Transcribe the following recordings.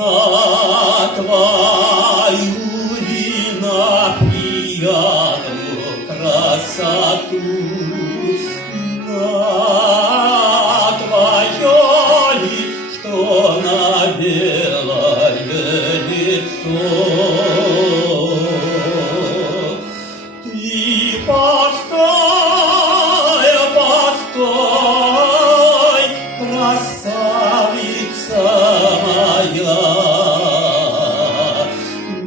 на твою и на приятную красоту, на твое ли, что на белое лицо. Ты постой, постой, красавица моя,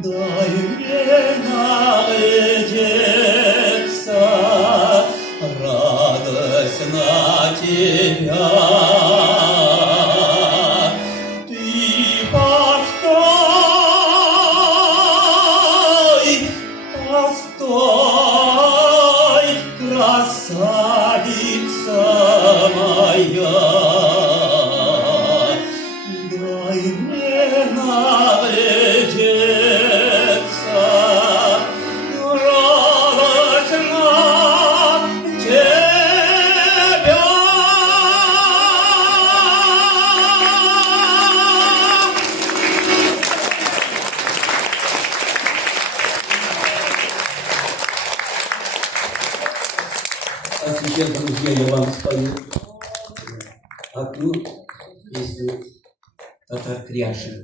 дай мне наглядеться, радость на тебя. Ты постой, постой, красавица моя, дай мне наглядеться, радость на тебя. А сейчас, друзья, я вам спою одну песню татар Кряшин.